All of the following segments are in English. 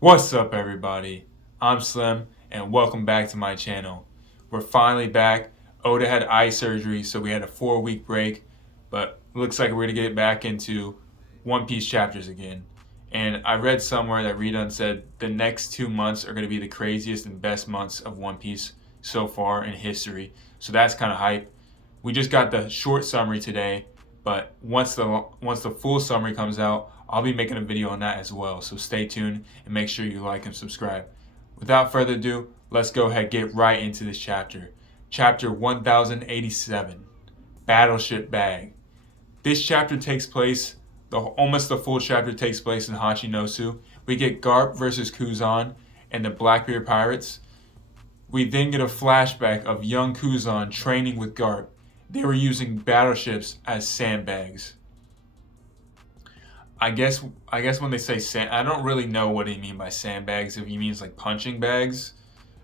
What's up, everybody? I'm Slim, and welcome back to my channel. We're finally back. Oda had eye surgery, so we had a 4-week break, but looks like we're gonna get back into One Piece chapters again. And I read somewhere that Redun said the next 2 months are gonna be the craziest and best months of One Piece so far in history. So that's kind of hype. We just got the short summary today, but once the full summary comes out, I'll be making a video on that as well. So stay tuned and make sure you like and subscribe. Without further ado, let's go ahead and get right into this chapter. Chapter 1087, Battleship Bag. This chapter takes place, almost the full chapter takes place in Hachinosu. We get Garp versus Kuzan and the Blackbeard pirates. We then get a flashback of young Kuzan training with Garp. They were using battleships as sandbags. I guess when they say sand, I don't really know what he mean by sandbags. If he means like punching bags,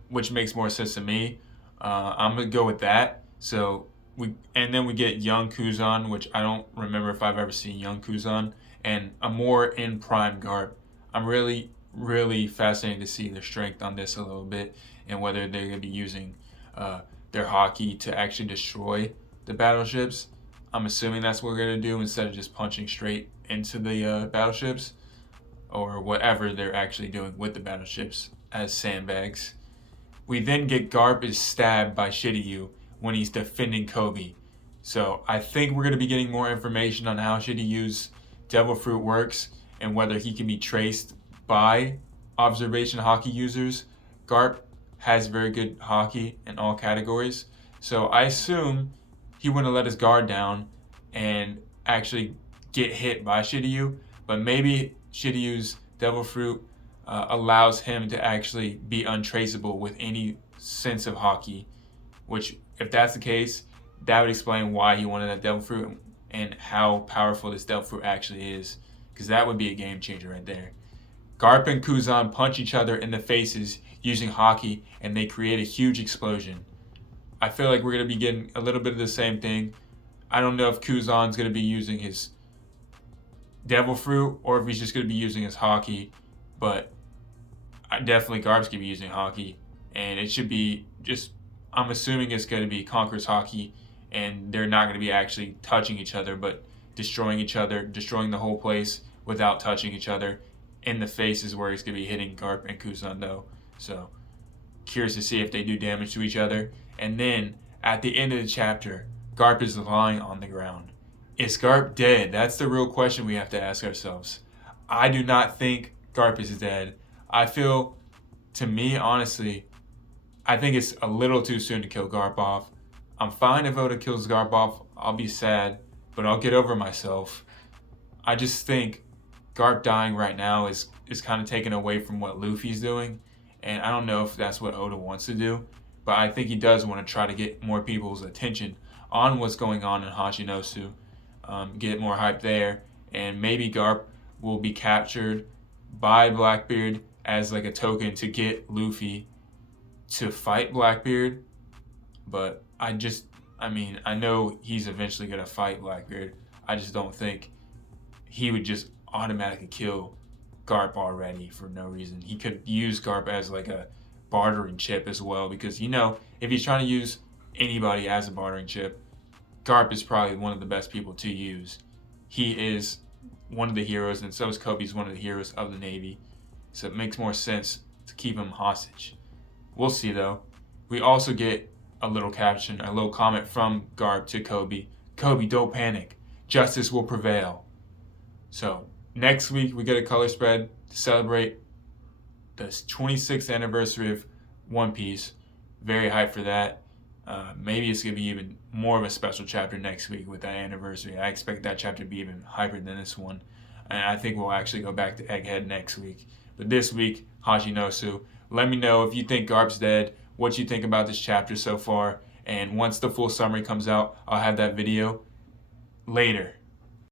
which makes more sense to me. I'm gonna go with that. Then we get young Kuzan, which I don't remember if I've ever seen young Kuzan, and a more in prime Garp. I'm really fascinated to see their strength on this a little bit, and whether they're gonna be using their hockey to actually destroy the battleships. I'm assuming that's what we're gonna do instead of just punching straight into the battleships, or whatever they're actually doing with the battleships as sandbags. We then get Garp is stabbed by Shiryu when he's defending Koby. So I think we're gonna be getting more information on how Shiryu's Devil Fruit works and whether he can be traced by observation hockey users. Garp has very good hockey in all categories, so I assume he wouldn't let his guard down and actually get hit by Shiryu, but maybe Shiryu's Devil Fruit allows him to actually be untraceable with any sense of hockey, which, if that's the case, that would explain why he wanted that Devil Fruit and how powerful this Devil Fruit actually is, because that would be a game changer right there. Garp and Kuzan punch each other in the faces using hockey, and they create a huge explosion. I feel like we're going to be getting a little bit of the same thing. I don't know if Kuzan's going to be using his Devil Fruit or if he's just going to be using his hockey, but definitely Garp's going to be using hockey, and it should be just, I'm assuming it's going to be Conqueror's hockey, and they're not going to be actually touching each other, but destroying each other, destroying the whole place without touching each other. In the faces where he's going to be hitting Garp and Kuzan though. So curious to see if they do damage to each other. And then at the end of the chapter, Garp is lying on the ground. Is Garp dead? That's the real question we have to ask ourselves. I do not think Garp is dead. I feel, to me, honestly, I think it's a little too soon to kill Garp off. I'm fine if Oda kills Garp off. I'll be sad, but I'll get over myself. I just think Garp dying right now is kind of taken away from what Luffy's doing, and I don't know if that's what Oda wants to do, but I think he does want to try to get more people's attention on what's going on in Hachinosu, get more hype there, and maybe Garp will be captured by Blackbeard as like a token to get Luffy to fight Blackbeard. But I know he's eventually going to fight Blackbeard. I just don't think he would just automatically kill Garp already for no reason. He could use Garp as like a bartering chip as well, because if he's trying to use anybody as a bartering chip, Garp is probably one of the best people to use. He is one of the heroes, and so is Koby's one of the heroes of the Navy. So it makes more sense to keep him hostage. We'll see though. We also get a little caption, a little comment from Garp to Koby. Koby, don't panic. Justice will prevail. So next week we get a color spread to celebrate the 26th anniversary of One Piece. Very hyped for that. Maybe it's going to be even more of a special chapter next week with that anniversary. I expect that chapter to be even hyper than this one. And I think we'll actually go back to Egghead next week. But this week, Hachinosu. Let me know if you think Garp's dead, what you think about this chapter so far. And once the full summary comes out, I'll have that video later.